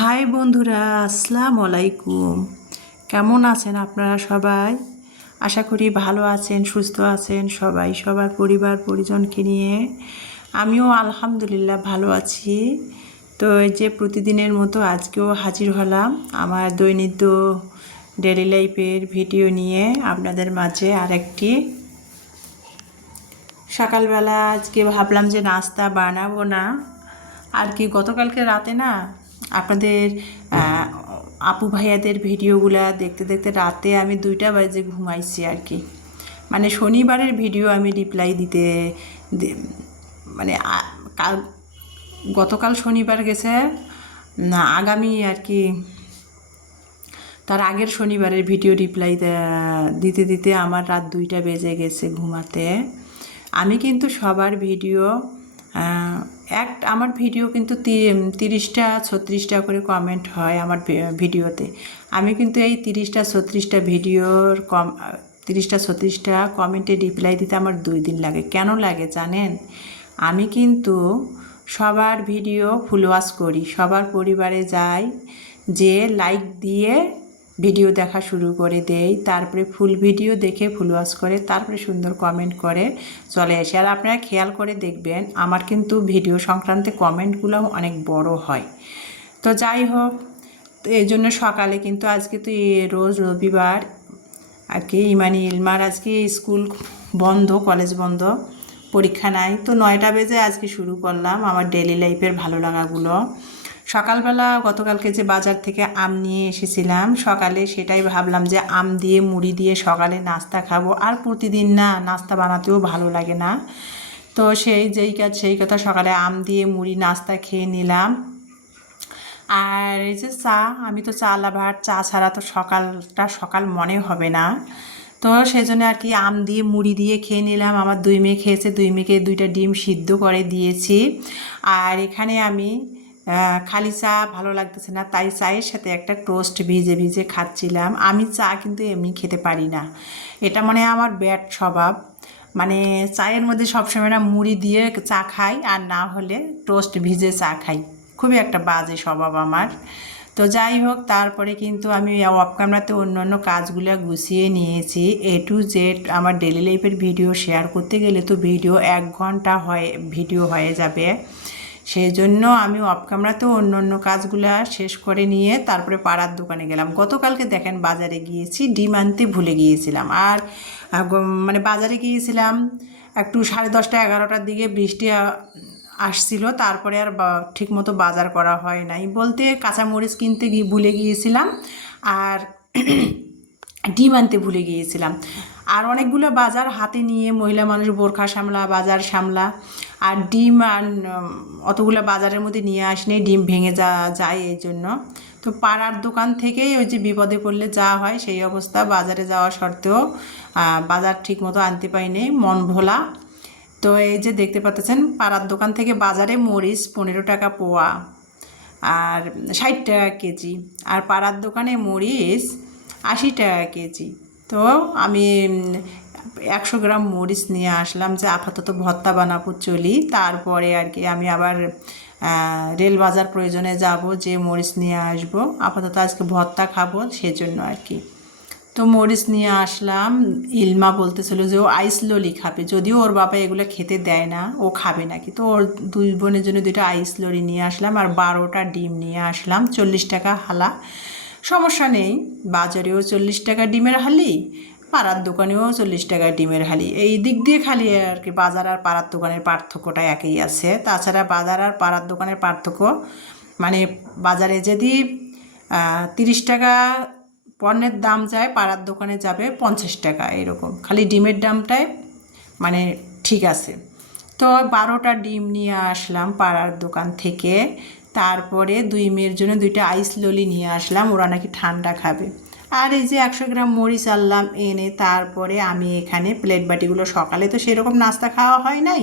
High বন্ধুরা, আসসালামু আলাইকুম। কেমন আছেন আপনারা সবাই? আশা করি ভালো আছেন, সুস্থ আছেন সবাই, সবার পরিবার পরিজনকে নিয়ে। আমিও আলহামদুলিল্লাহ ভালো আছি। তো এই যে প্রতিদিনের মতো আজকেও হাজির হলাম আমার দৈনিক ডেলি লাইফের ভিডিও নিয়ে আপনাদের মাঝে। আরেকটি সকালবেলা আজকে ভাবলাম যে নাস্তা বানাবো না আর কি। গতকালকে রাতে না আপনাদের আপু ভাইয়াদের ভিডিওগুলা দেখতে দেখতে রাতে আমি 2টা বাজে ঘুমাইছি আর কি। মানে শনিবারের ভিডিও আমি রিপ্লাই দিতে মানে কাল গতকাল শনিবার গেছে না, আগামী আর কি তার আগের শনিবারের ভিডিও রিপ্লাই দিতে দিতে আমার রাত 2টা বেজে গেছে ঘুমাতে। আমি কিন্তু সবার ভিডিও আমার ভিডিও কিন্তু 30টা 36টা করে কমেন্ট হয় আমার ভিডিওতে। আমি কিন্তু এই 30টা 36টা ভিডিওর 30টা 36টা কমেন্টে রিপ্লাই দিতে আমার 2 দিন লাগে। কেন লাগে জানেন? আমি কিন্তু সবার ভিডিও ফুল ওয়াচ করি, সবার পরিবারে যাই, যে লাইক দিয়ে ভিডিও দেখা শুরু করে দেই, তারপরে ফুল ভিডিও দেখে ফুল ওয়াচ করে, তারপরে সুন্দর কমেন্ট করে চলে আসে। আর আপনারা খেয়াল করে দেখবেন আমার কিন্তু ভিডিও সংক্রান্ত কমেন্টগুলো অনেক বড় হয়। তো যাই হোক, তো এই জন্য সকালে কিন্তু আজকে তো রোজ রবিবার আর কি, ইমানি ইলমার আজকে স্কুল বন্ধ, কলেজ বন্ধ, পরীক্ষা নাই। তো 9টা বেজে আজকে শুরু করলাম আমার ডেলি লাইফের ভালো লাগাগুলো। সকালবেলা গতকালকে যে বাজার থেকে আম নিয়ে এসেছিলাম সকালে, সেটাই ভাবলাম যে আম দিয়ে মুড়ি দিয়ে সকালে নাস্তা খাবো। আর প্রতিদিন না নাস্তা বানাতেও ভালো লাগে না, তো সেই কথা সকালে আম দিয়ে মুড়ি নাস্তা খেয়ে নিলাম। আর এই যে চা, আমি তো চা লাভার, চা ছাড়া তো সকালটা সকাল মনে হবে না। তো সেজন্য আর কি আম দিয়ে মুড়ি দিয়ে খেয়ে নিলাম। আমার 2 মেয়ে খেয়েছে, 2 মেয়েকে 2টা ডিম সিদ্ধ করে দিয়েছি। আর এখানে আমি খালি চা ভালো লাগতেছে না, তাই চায়ের সাথে একটা টোস্ট ভিজে ভিজে খাচ্ছিলাম। আমি চা কিন্তু এমনি খেতে পারি না, এটা মানে আমার ব্যাড স্বভাব। মানে চায়ের মধ্যে সবসময় না মুড়ি দিয়ে চা খাই, আর না হলে টোস্ট ভিজে চা খাই। খুবই একটা বাজে স্বভাব আমার। তো যাই হোক, তারপরে কিন্তু আমি অফ ক্যামেরাতে অন্য অন্য কাজগুলো গুছিয়ে নিয়েছি। A to Z আমার ডেলি লাইফের ভিডিও শেয়ার করতে গেলে তো ভিডিও 1 ঘন্টা ভিডিও হয়ে যাবে। সেই জন্য আমি অফ ক্যামেরাতেও অন্য অন্য কাজগুলো শেষ করে নিয়ে তারপরে পাড়ার দোকানে গেলাম। গতকালকে দেখেন বাজারে গিয়েছি, ডিম আনতে ভুলে গিয়েছিলাম। আর মানে বাজারে গিয়েছিলাম একটু 10:30 11টার দিকে, বৃষ্টি আসছিল, তারপরে আর ঠিকমতো বাজার করা হয় নাই। বলতে কাঁচামরিচ কিনতে ভুলে গিয়েছিলাম, আর ডিম আনতে ভুলে গিয়েছিলাম। আর অনেকগুলো বাজার হাতে নিয়ে মহিলা মানুষ বোরখা সামলা, বাজার সামলা, আর ডিম আর অতগুলো বাজারের মধ্যে নিয়ে আসলে ডিম ভেঙে যায় এই জন্য। তো পাড়ার দোকান থেকেই ওই যে বিপদে পড়লে যা হয় সেই অবস্থা, বাজারে যাওয়া সত্ত্বেও বাজার ঠিক মতো আনতে পারিনি, মন ভোলা। তো এই যে দেখতে পাচ্ছেন পাড়ার দোকান থেকে বাজারে মরিচ 15 টাকা পোয়া আর 60 টাকা কেজি, আর পাড়ার দোকানে মরিচ 80 টাকা কেজি। তো আমি 100 গ্রাম মরিচ নিয়ে আসলাম, যে আপাতত ভর্তা বানাবো চলি, তারপরে আর কি আমি আবার রেল বাজার প্রয়োজনে যাব, যে মরিচ নিয়ে আসবো। আপাতত আজকে ভর্তা খাবো সেজন্য আর কি। তো মরিচ নিয়ে আসলাম। ইলমা বলতেছিল যে ও আইস ললি খাবে, যদিও ওর বাবা এগুলো খেতে দেয় না, ও খাবে নাকি। তো ওর 2 বোনের জন্য 2টা আইস ললি নিয়ে আসলাম, আর 12টা ডিম নিয়ে আসলাম। 40 টাকা হালা, সমস্যা নেই। বাজারেও 40 টাকা ডিমের হালি, পাড়ার দোকানেও 40 টাকা ডিমের হালি। এই দিক দিয়ে খালি আর কি বাজার আর পাড়ার দোকানের পার্থক্যটা একই আছে। তাছাড়া বাজার আর পাড়ার দোকানের পার্থক্য মানে বাজারে যদি 30 টাকা পণ্যের দাম যায়, পাড়ার দোকানে যাবে 50 টাকা, এরকম। খালি ডিমের দামটাই মানে ঠিক আছে। তো 12টা ডিম নিয়ে আসলাম পাড়ার দোকান থেকে। তারপরে 2 মেয়ের জন্য 2টা আইস ললি নিয়ে আসলাম, ওরা নাকি ঠান্ডা খাবে। আর এই যে 100 গ্রাম মরিচ আনলাম এনে, তারপরে আমি এখানে প্লেট বাটিগুলো, সকালে তো সেরকম নাস্তা খাওয়া হয় নাই,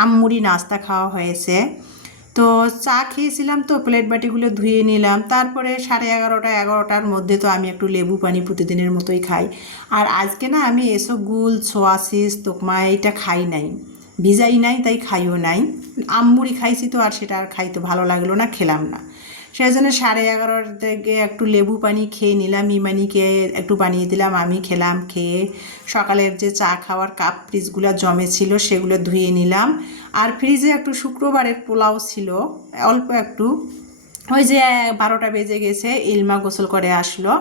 আম মুড়ি নাস্তা খাওয়া হয়েছে। তো চা খেয়েছিলাম, তো প্লেট বাটিগুলো ধুয়ে নিলাম। তারপরে 11:30 11টার মধ্যে তো আমি একটু লেবু পানি প্রতিদিনের মতোই খাই। আর আজকে না আমি এসব গুল সোয়াসিস তোকমা এইটা খাই নাই, ভিজাই নাই, তাই খাইও নাই। আম মুড়ি খাইছি তো, আর সেটা আর খাইতে ভালো লাগলো না, খেলাম না। সেই জন্য 11:30 থেকে একটু লেবু পানি খেয়ে নিলাম, ইমানিকে একটু বানিয়ে দিলাম, আমি খেলাম। খেয়ে সকালের যে চা খাওয়ার কাপ পিসগুলো জমেছিল সেগুলো ধুয়ে নিলাম। আর ফ্রিজে একটু শুক্রবারের পোলাও ছিল অল্প একটু, ওই যে 12টা বেজে গেছে, ইলমা গোসল করে আসলো,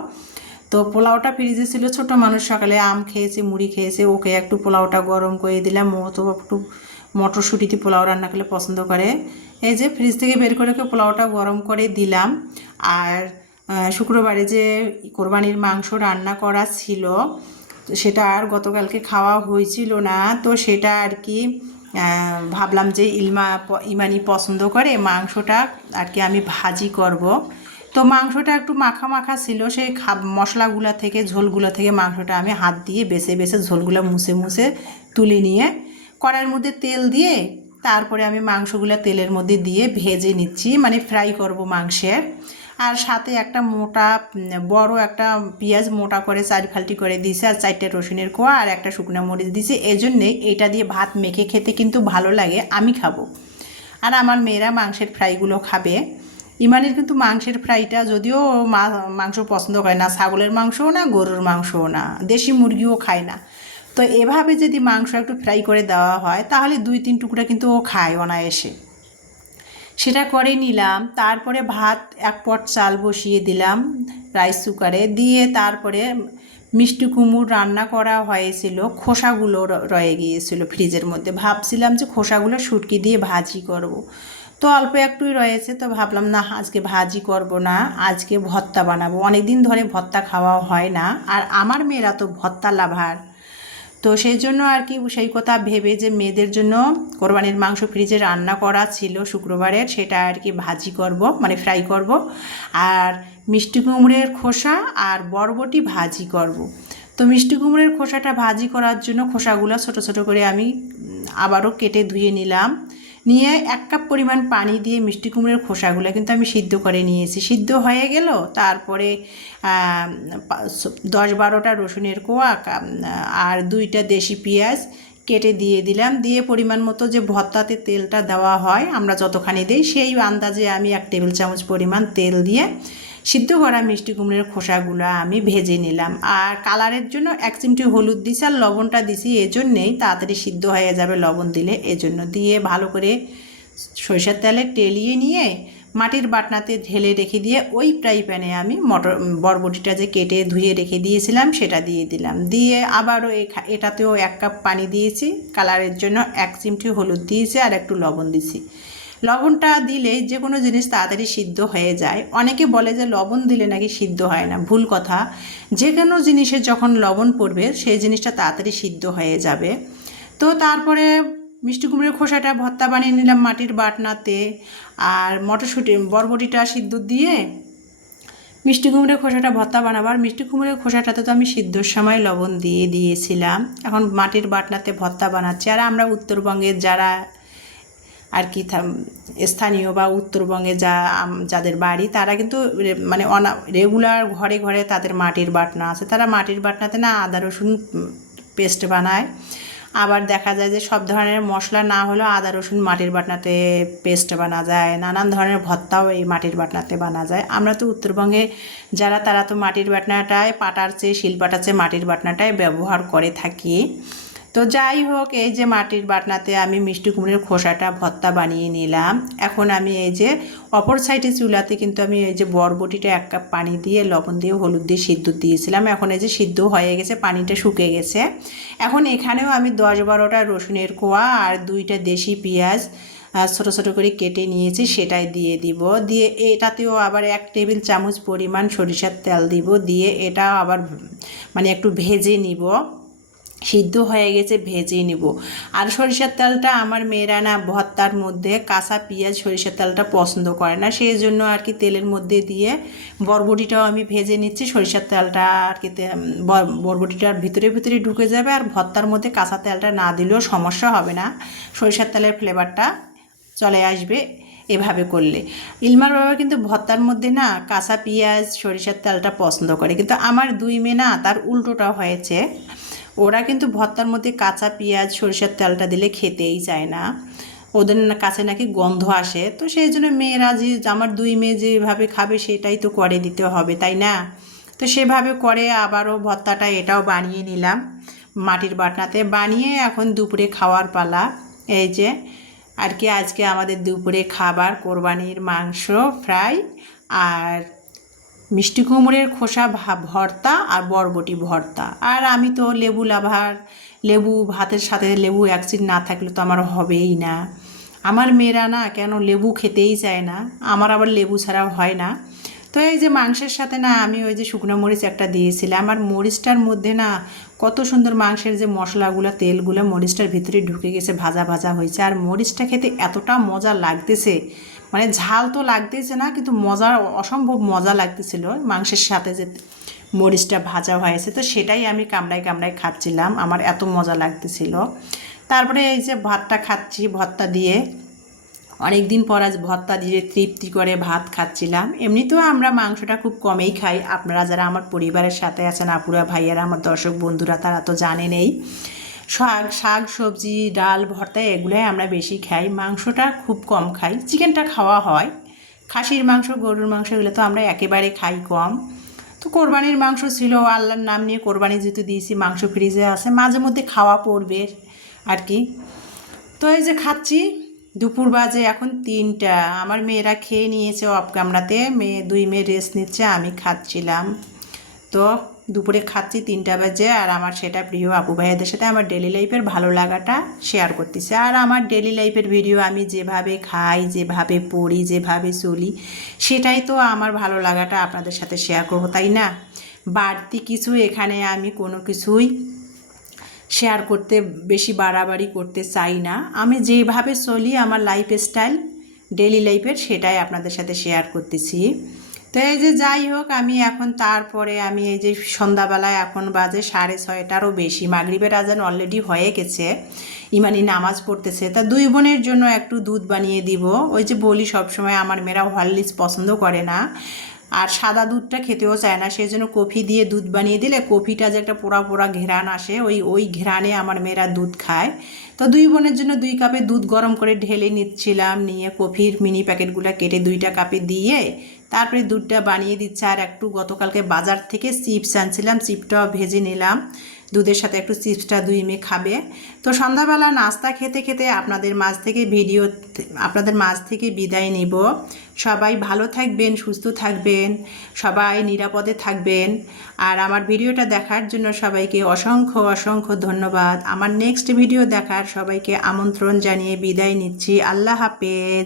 তো পোলাওটা ফ্রিজে ছিল। ছোট মানুষ সকালে আম খেয়েছে, মুড়ি খেয়েছে, ওকে একটু পোলাওটা গরম করে দিলাম। ও তো একটু মটরশুঁটিতে পোলাও রান্না করলে পছন্দ করে। এই যে ফ্রিজ থেকে বের করে পোলাওটা গরম করে দিলাম। আর শুক্রবারে যে কোরবানির মাংস রান্না করা ছিল সেটা আর গতকালকে খাওয়া হয়েছিল না, তো সেটা আর কি ভাবলাম যে ইমানি পছন্দ করে মাংসটা আর কি আমি ভাজি করব। তো মাংসটা একটু মাখা মাখা ছিল, সেই মশলাগুলো থেকে ঝোলগুলো থেকে মাংসটা আমি হাত দিয়ে বেছে বেছে ঝোলগুলো মুছে মুছে তুলে নিয়ে কড়াইয়ের মধ্যে তেল দিয়ে তারপরে আমি মাংসগুলো তেলের মধ্যে দিয়ে ভেজে নিচ্ছি, মানে ফ্রাই করব মাংসের। আর সাথে একটা বড় একটা পেঁয়াজ মোটা করে 4 ফালটি করে দিয়েছে, আর 4টে রসুনের কোয়া আর একটা শুকনো মরিচ দিয়েছে। এই জন্যে এটা দিয়ে ভাত মেখে খেতে কিন্তু ভালো লাগে, আমি খাবো। আর আমার মেয়েরা মাংসের ফ্রাইগুলো খাবে। ইমানের কিন্তু মাংসের ফ্রাইটা, যদিও মাংস পছন্দ করে না, ছাগলের মাংসও না, গরুর মাংসও না, দেশি মুরগিও খায় না। তো এভাবে যদি মাংস একটু ফ্রাই করে দেওয়া হয় তাহলে 2-3 টুকরা কিন্তু ও খায় অনায়াসে। সেটা করে নিলাম। তারপরে ভাত 1 পট চাল বসিয়ে দিলাম রাইস কুকারে, দিয়ে তারপরে মিষ্টি কুমড় রান্না করা হয়েছিল, খোসাগুলো রয়ে গিয়েছিল ফ্রিজের মধ্যে। ভাবছিলাম যে খোসাগুলো শুটকি দিয়ে ভাজি করব, তো অল্প একটুই রয়েছে, তো ভাবলাম না আজকে ভাজি করব না, আজকে ভর্তা বানাবো। অনেক দিন ধরে ভর্তা খাওয়া হয় না, আর আমার মেয়েরা তো ভর্তা লাভার। তো সেই জন্য আর কি সেই কথা ভেবে যে মেয়েদের জন্য কোরবানির মাংস ফ্রিজে রান্না করা ছিল শুক্রবারের, সেটা আর কি ভাজি করব, মানে ফ্রাই করব। আর মিষ্টি কুমড়ের খোসা আর বরবটি ভাজি করব। তো মিষ্টি কুমড়ের খোসাটা ভাজি করার জন্য খোসাগুলো ছোট ছোট করে আমি আবারও কেটে ধুয়ে নিলাম। নিয়ে 1 কাপ পরিমাণ পানি দিয়ে মিষ্টি কুমড়ের খোসাগুলো কিন্তু আমি সিদ্ধ করে নিয়েছি। সিদ্ধ হয়ে গেল, তারপরে 10-12টা রসুনের কোয়া আর 2টা দেশি পেঁয়াজ কেটে দিয়ে দিলাম। দিয়ে পরিমাণ মতো যে ভর্তাতে তেলটা দেওয়া হয় আমরা যতখানি দিই সেই আন্দাজে আমি 1 টেবিল চামচ পরিমাণ তেল দিয়ে সিদ্ধ করা মিষ্টি কুমড়ের খোসাগুলো আমি ভেজে নিলাম। আর কালারের জন্য 1 চিমটি হলুদ দিছি, আর লবণটা দিছি এজন্যেই তাড়াতাড়ি সিদ্ধ হয়ে যাবে লবণ দিলে, এজন্য। দিয়ে ভালো করে সরিষার তেলে টেলিয়ে নিয়ে মাটির বাটনাতে ঢেলে রেখে দিয়ে ওই ফ্রাই প্যানে আমি বরবটিটা যে কেটে ধুয়ে রেখে দিয়েছিলাম সেটা দিয়ে দিলাম। দিয়ে আবারও এটাতেও 1 কাপ পানি দিয়েছি, কালারের জন্য 1 চিমটি হলুদ দিয়েছি, আর একটু লবণ দিছি। লবণটা দিলে যে কোনো জিনিস তাড়াতাড়ি সিদ্ধ হয়ে যায়। অনেকে বলে যে লবণ দিলে নাকি সিদ্ধ হয় না, ভুল কথা। যে কোনো জিনিসে যখন লবণ পড়বে সেই জিনিসটা তাড়াতাড়ি সিদ্ধ হয়ে যাবে। তো তারপরে মিষ্টি কুমড়োর খোসাটা ভর্তা বানিয়ে নিলাম মাটির বাটনাতে, আর বরবটিটা সিদ্ধ দিয়ে মিষ্টি কুমড়োর খোসাটা ভর্তা বানাবার। মিষ্টি কুমড়োর খোসাটাতে তো আমি সিদ্ধর সময় লবণ দিয়ে দিয়েছিলাম, এখন মাটির বাটনাতে ভর্তা বানাচ্ছি। আর আমরা উত্তরবঙ্গের যারা আর কি স্থানীয় বা উত্তরবঙ্গে যাদের বাড়ি, তারা কিন্তু মানে রেগুলার ঘরে ঘরে তাদের মাটির বাটনা আছে, তারা মাটির বাটনাতে না আদা রসুন পেস্ট বানায়। আবার দেখা যায় যে সব ধরনের মশলা না হলেও আদা রসুন মাটির বাটনাতে পেস্ট বানা যায়, নানান ধরনের ভর্তাও এই মাটির বাটনাতে বানা যায়। আমরা তো উত্তরবঙ্গে যারা, তারা তো মাটির বাটনাটায় পাটার চেয়ে শিলপাটার চেয়ে মাটির বাটনাটাই ব্যবহার করে থাকি। তো যাই হোক, এই যে মাটির বাটনাতে আমি মিষ্টি কুমড়োর খোসাটা ভর্তা বানিয়ে নিলাম। এখন আমি এই যে অপর সাইডে চুলাতে কিন্তু আমি এই যে বরবটিটা 1 কাপ পানি দিয়ে লবণ দিয়ে হলুদ দিয়ে সিদ্ধ দিয়েছিলাম, এখন এই যে সিদ্ধ হয়ে গেছে, পানিটা শুকিয়ে গেছে। এখন এখানেও আমি 10-12টা রসুনের কোয়া আর 2টা দেশি পেঁয়াজ ছোটো ছোটো করে কেটে নিয়েছি, সেটাই দিয়ে দিব। দিয়ে এটাতেও আবার 1 টেবিল চামচ পরিমাণ সরিষার তেল দিব, দিয়ে এটা আবার মানে একটু ভেজে নিব। সিদ্ধ হয়ে গেছে, ভেজে নিব। আর সরিষার তেলটা আমার মেয়েরা না ভর্তার মধ্যে কাঁচা পেঁয়াজ সরিষার তেলটা পছন্দ করে না, সেই জন্য আর কি তেলের মধ্যে দিয়ে বরবটিটাও আমি ভেজে নিচ্ছি। সরিষার তেলটা আর কি বরবটিটার ভিতরে ভিতরে ঢুকে যাবে, আর ভর্তার মধ্যে কাঁচা তেলটা না দিলেও সমস্যা হবে না, সরিষার তেলের ফ্লেভারটা চলে আসবে এভাবে করলে। ইলমার বাবা কিন্তু ভর্তার মধ্যে না কাঁচা পেঁয়াজ সরিষার তেলটা পছন্দ করে, কিন্তু আমার 2 মেয়ে না তার উল্টোটা হয়েছে। ওরা কিন্তু ভর্তার মধ্যে কাঁচা পেঁয়াজ সরিষার তেলটা দিলে খেতেই চায় না। ওদের কাছে নাকি গন্ধ আসে, তো সেই জন্য মেয়েরা যে আমার 2 মেয়ে যেভাবে খাবে সেটাই তো করে দিতে হবে, তাই না? তো সেভাবে করে আবারও ভর্তাটা এটাও বানিয়ে নিলাম মাটির বাটনাতে, বানিয়ে এখন দুপুরে খাওয়ার পালা। এই যে আর কি আজকে আমাদের দুপুরে খাবার কোরবানির মাংস ফ্রাই আর মিষ্টি কুমড়োর খোসা ভর্তা আর বরবটি ভর্তা। আর আমি তো লেবু লাভার, লেবু ভাতের সাথে লেবু এক চিট না থাকলে তো আমার হবেই না। আমার মেয়েরা না কেন লেবু খেতেই চায় না, আমার আবার লেবু ছাড়া হয় না। তো এই যে মাংসের সাথে না আমি ওই যে শুকনো মরিচ একটা দিয়েছিলাম, আর মরিচটার মধ্যে না কত সুন্দর মাংসের যে মশলাগুলো তেলগুলো মরিচটার ভিতরে ঢুকে গেছে, ভাজা ভাজা হয়েছে। আর মরিচটা খেতে এতটা মজা লাগতেছে, মানে ঝাল তো লাগতেছে না কিন্তু মজা, অসম্ভব মজা লাগতেছিল মাংসের সাথে যে মরিচটা ভাজা হয়েছে। তো সেটাই আমি কামড়ায় কামড়ায় খাচ্ছিলাম, আমার এত মজা লাগতেছিল। তারপরে এই যে ভাতটা খাচ্ছি ভর্তা দিয়ে, অনেক দিন পর আজ ভর্তা দিয়ে তৃপ্তি করে ভাত খাচ্ছিলাম। এমনিতেও আমরা মাংসটা খুব কমেই খাই, আপনারা যারা আমার পরিবারের সাথে আছেন আপুরা ভাইয়ারা আমার দর্শক বন্ধুরা তারা তো জানেনই। শাক সবজি ডাল ভর্তা এগুলোই আমরা বেশি খাই, মাংসটা খুব কম খাই। চিকেনটা খাওয়া হয়, খাসির মাংস গরুর মাংস এগুলো তো আমরা একেবারে খাই কম। তো কোরবানির মাংস ছিল, আল্লাহর নাম নিয়ে কোরবানি যেহেতু দিয়েছি মাংস ফ্রিজে আছে, মাঝে মধ্যে খাওয়া পড়বে আর কি। তো এই যে খাচ্ছি, দুপুর বাজে এখন 3টা, আমার মেয়েরা খেয়ে নিয়েছে অফ ক্যামেরাতে, 2 মেয়ে রেস্ট নিচ্ছে, আমি খাচ্ছিলাম। তো দুপুরে খাচ্ছি 3টা বাজে, আর আমার সেটা প্রিয় আপু ভাইয়াদের সাথে আমার ডেলি লাইফের ভালো লাগাটা শেয়ার করতেছি। আর আমার ডেলি লাইফের ভিডিও আমি যেভাবে খাই, যেভাবে পড়ি, যেভাবে চলি, সেটাই তো আমার ভালো লাগাটা আপনাদের সাথে শেয়ার করবো, তাই না? বাড়তি কিছু এখানে আমি কোনো কিছুই শেয়ার করতে বেশি বাড়াবাড়ি করতে চাই না। আমি যেভাবে চলি আমার লাইফ স্টাইল ডেলি লাইফের সেটাই আপনাদের সাথে শেয়ার করতেছি। তো এই যে যাই হোক, আমি এখন তারপরে আমি এই যে সন্ধ্যাবেলায় এখন বাজে 6:30টারও বেশি, মাগরিবের আজান অলরেডি হয়ে গেছে, ইমানি নামাজ পড়তেছে। তা 2 বোনের জন্য একটু দুধ বানিয়ে দিব। ওই যে বলি সবসময় আমার মেয়েরা হরলিক্স পছন্দ করে না আর সাদা দুধটা খেতেও চায় না, সেই জন্য কফি দিয়ে দুধ বানিয়ে দিলে কফিটা যে একটা পোড়া পোড়া ঘেরান আসে, ওই ঘেরানে আমার মেয়েরা দুধ খায়। তো 2 বোনের জন্য 2 কাপে দুধ গরম করে ঢেলে নিচ্ছিলাম, নিয়ে কফির মিনি প্যাকেটগুলো কেটে 2টা কাপে দিয়ে তারপরে দুধটা বানিয়ে দিচ্ছে। আর একটু গতকালকে বাজার থেকে চিপস আনছিলাম, চিপসটাও ভেজে নিলাম, দুধের সাথে একটু চিপসটা 2 মেয়ে খাবে। তো সন্ধ্যাবেলা নাস্তা খেতে খেতে আপনাদের মাঝ থেকে বিদায় নেব। সবাই ভালো থাকবেন, সুস্থ থাকবেন, সবাই নিরাপদে থাকবেন। আর আমার ভিডিওটা দেখার জন্য সবাইকে অসংখ্য অসংখ্য ধন্যবাদ। আমার নেক্সট ভিডিও দেখার সবাইকে আমন্ত্রণ জানিয়ে বিদায় নিচ্ছি। আল্লাহ হাফেজ।